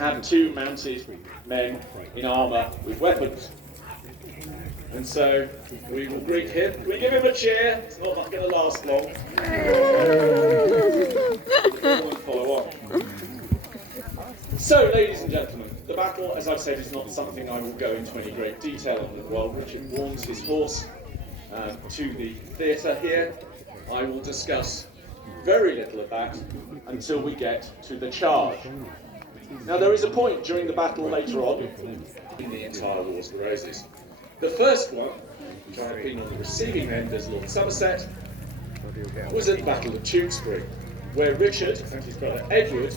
had two mounted men in armour with weapons. And so we will greet him. Can we give him a cheer? It's not going to last long. Everyone follow on. So, ladies and gentlemen, the battle, as I've said, is not something I will go into any great detail on. While Richard warms his horse to the theatre here, I will discuss very little of that until we get to the charge. Now, there is a point during the battle later on in the entire Wars of the Roses. The first one, which I have been on the receiving end as Lord Somerset, was at the Battle of Tewkesbury, where Richard and his brother Edward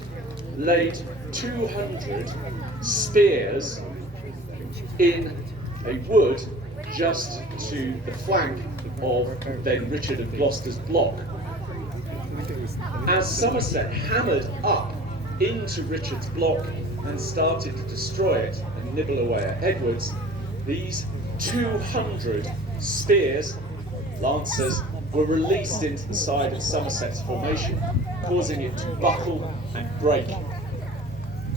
laid 200 spears in a wood just to the flank of then Richard of Gloucester's block. As Somerset hammered up into Richard's block and started to destroy it and nibble away at Edward's, these 200 spears, lancers, were released into the side of Somerset's formation, causing it to buckle and break,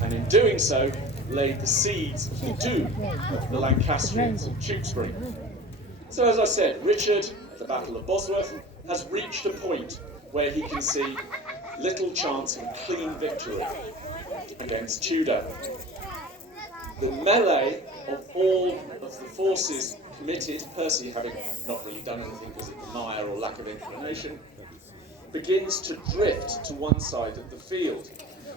and in doing so, laid the seeds of the doom of the Lancastrians of Tewkesbury. So, as I said, Richard, at the Battle of Bosworth, has reached a point where he can see little chance of a clean victory against Tudor. The melee of all of the forces committed, Percy having not really done anything because of the mire or lack of inclination, begins to drift to one side of the field.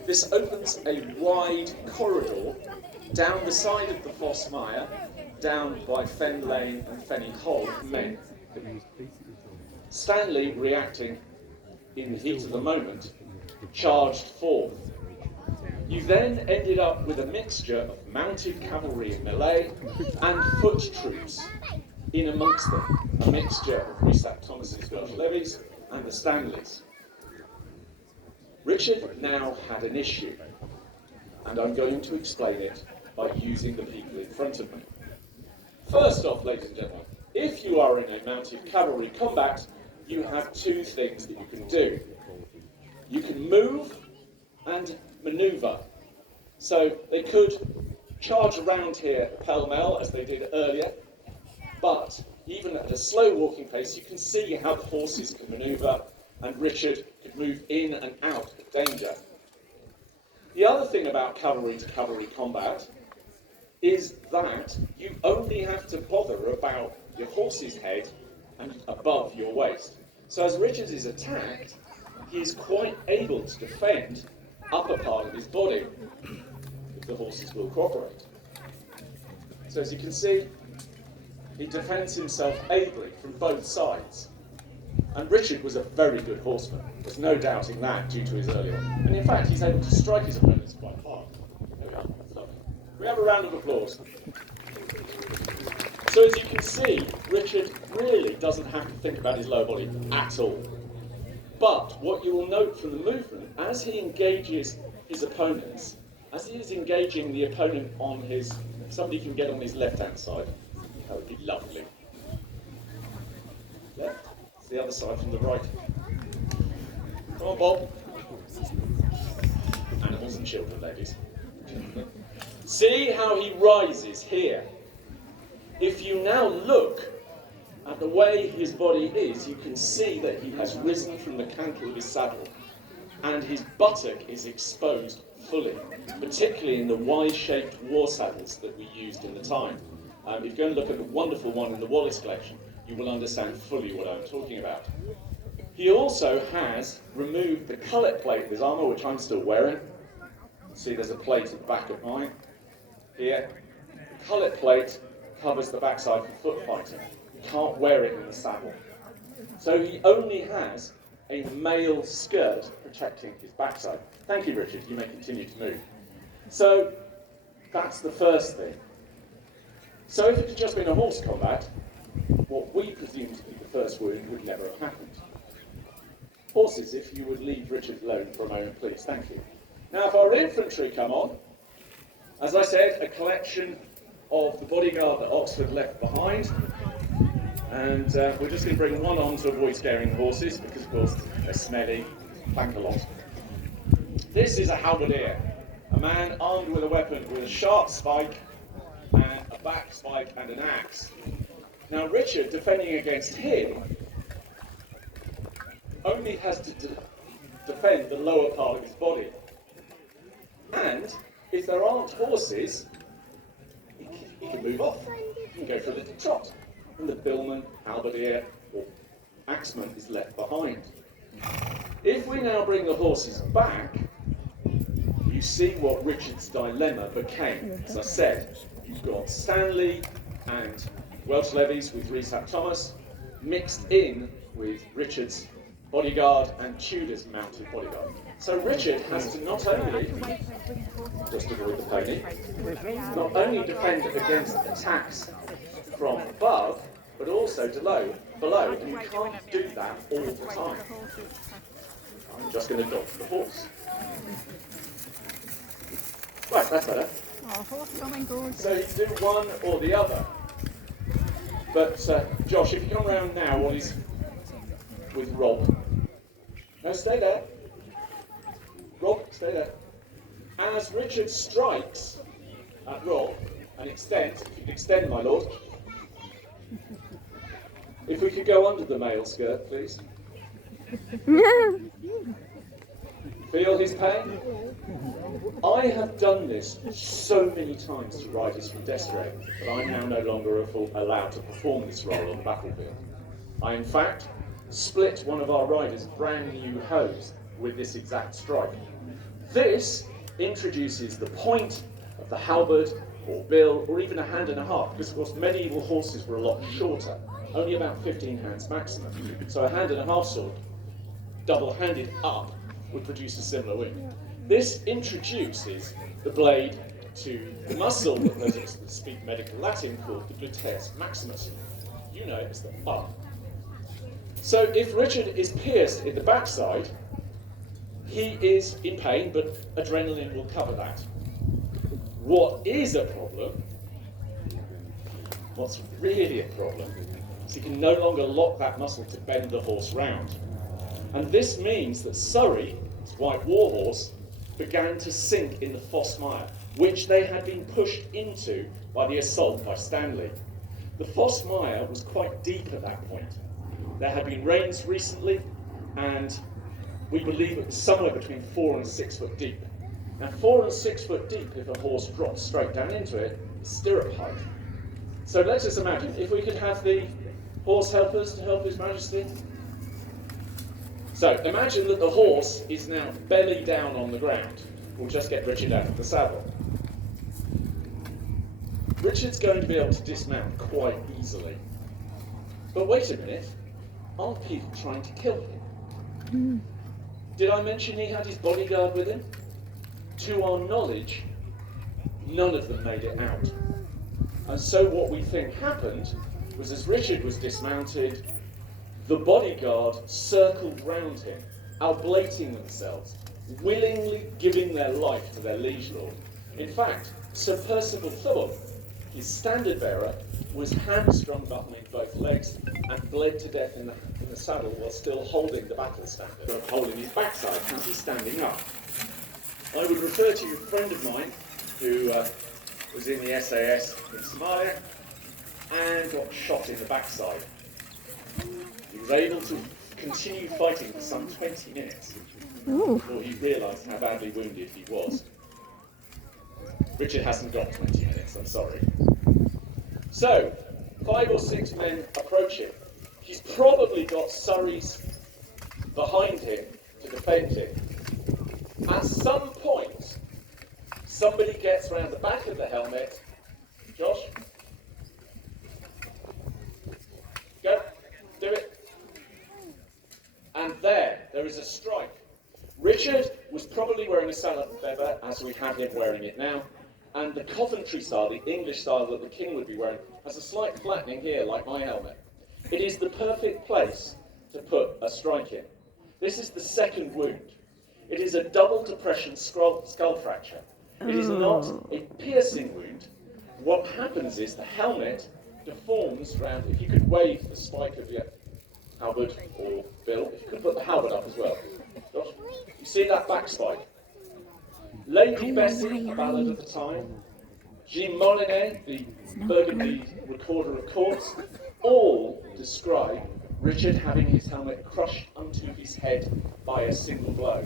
This opens a wide corridor down the side of the Fosse Mire, down by Fen Lane and Fenny Hole for men. Stanley, reacting in the heat of the moment, charged forth. You then ended up with a mixture of mounted cavalry and melee and foot troops in amongst them, a mixture of Rhys-ap Thomas's Welsh levies and the Stanleys. Richard now had an issue, and I'm going to explain it by using the people in front of me. First off, ladies and gentlemen, if you are in a mounted cavalry combat, you have two things that you can do. You can move and manoeuvre. So they could charge around here pell-mell, as they did earlier, but even at a slow walking pace, you can see how the horses can manoeuvre, and Richard could move in and out of danger. The other thing about cavalry-to-cavalry combat is that you only have to bother about your horse's head and above your waist. So as Richard is attacked, he is quite able to defend upper part of his body, if the horses will cooperate. So as you can see, he defends himself ably from both sides. And Richard was a very good horseman. There's no doubting that due to his earlier. And in fact, he's able to strike his opponents quite hard. There we are. That's lovely. We have a round of applause. So as you can see, Richard really doesn't have to think about his lower body at all. But what you will note from the movement, as he engages his opponents, as he is engaging the opponent on his, if somebody can get on his left-hand side, that would be lovely. Left, it's the other side from the right. Come on, Bob. Animals and children, ladies. See how he rises here. If you now look at the way his body is, you can see that he has risen from the cantle of his saddle, and his buttock is exposed fully, particularly in the Y-shaped war saddles that we used in the time. If you go and look at the wonderful one in the Wallace collection, you will understand fully what I'm talking about. He also has removed the cullet plate of his armour, which I'm still wearing. See, there's a plate at the back of mine. Here, the cullet plate covers the backside for foot fighting. You can't wear it in the saddle. So he only has a mail skirt protecting his backside. Thank you, Richard. You may continue to move. So that's the first thing. So if it had just been a horse combat, what we presume to be the first wound would never have happened. Horses, if you would leave Richard alone for a moment, please. Thank you. Now, if our infantry come on, as I said, a collection of the bodyguard that Oxford left behind, and we're just going to bring one on to avoid scaring the horses, because of course they're smelly, clank a lot. This is a halberdier. A man armed with a weapon with a sharp spike, and a back spike and an axe. Now Richard, defending against him, only has to defend the lower part of his body. And if there aren't horses, he can move off. He can go for a little trot. And the billman, halberdier, or axeman is left behind. If we now bring the horses back, you see what Richard's dilemma became. As I said, you've got Stanley and Welsh levies with Rhys ap Thomas mixed in with Richard's bodyguard and Tudor's mounted bodyguard. So Richard has to not only, just avoid the pony, not only defend against attacks from above, but also below, and you can't do that all the time. I'm just going to dodge the horse. Right, that's better. So you do one or the other. But Josh, if you come round now, what is with Rob? No, stay there. Rob, stay there. As Richard strikes at Rob and extends, if you can extend, my lord. If we could go under the mail skirt, please. Feel his pain? I have done this so many times to riders from Destrier that I'm now no longer allowed to perform this role on the battlefield. I, in fact, split one of our riders' brand new hose with this exact strike. This introduces the point of the halberd or bill or even a hand and a half, because of course medieval horses were a lot shorter, only about 15 hands maximum. So a hand and a half sword, double-handed up, would produce a similar wound. This introduces the blade to the muscle that those that speak medical Latin called the gluteus maximus. You know it as the thumb. So if Richard is pierced in the backside, he is in pain, but adrenaline will cover that. What is a problem, what's really a problem, is he can no longer lock that muscle to bend the horse round. And this means that Surrey, his white war horse, began to sink in the Fosse Mire, which they had been pushed into by the assault by Stanley. The Fosse Mire was quite deep at that point. There had been rains recently, and we believe it was somewhere between 4 and 6 foot deep. Now 4 and 6 foot deep, if a horse drops straight down into it, is stirrup height. So let us imagine, if we could have the horse helpers to help His Majesty. So imagine that the horse is now belly down on the ground. We'll just get Richard out of the saddle. Richard's going to be able to dismount quite easily. But wait a minute, aren't people trying to kill him? Did I mention he had his bodyguard with him? To our knowledge, none of them made it out. And so what we think happened was, as Richard was dismounted, the bodyguard circled round him, outblating themselves, willingly giving their life to their liege lord. In fact, Sir Percival Thurl, his standard bearer, was hamstrung behind both legs and bled to death in the saddle while still holding the battle standard, holding his backside as he's standing up. I would refer to a friend of mine who was in the SAS in Somalia and got shot in the backside. He was able to continue fighting for some 20 minutes before he realised how badly wounded he was. Richard hasn't got 20 minutes, I'm sorry. So, 5 or 6 men approach him. He's probably got Surreys behind him to defend him. At some point, somebody gets round the back of the helmet. Josh? Go. Do it. And there is a strike. Richard was probably wearing a salad feather, as we have him wearing it now, and the Coventry style, the English style that the king would be wearing, has a slight flattening here, like my helmet. It is the perfect place to put a strike in. This is the second wound. It is a double depression skull fracture. It is not a piercing wound. What happens is the helmet deforms round. If you could wave the spike of your halberd or bill, if you could put the halberd up as well. Josh, you see that back spike? Lady Bessie, a ballad of the time, Jean Molyneux, the Burgundy recorder of courts, all describe Richard having his helmet crushed onto his head by a single blow.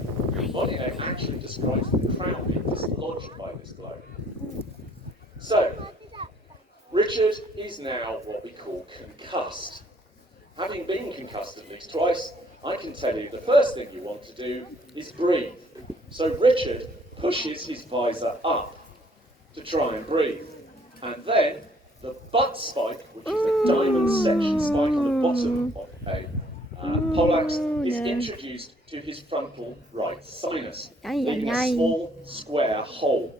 Molyneux actually describes the crown being dislodged by this blow. So, Richard is now what we call concussed. Having been concussed at least twice, I can tell you the first thing you want to do is breathe. So Richard pushes his visor up to try and breathe. And then the butt spike, which is a diamond section spike on the bottom of a poleaxe, is introduced to his frontal right sinus, leaving a small square hole.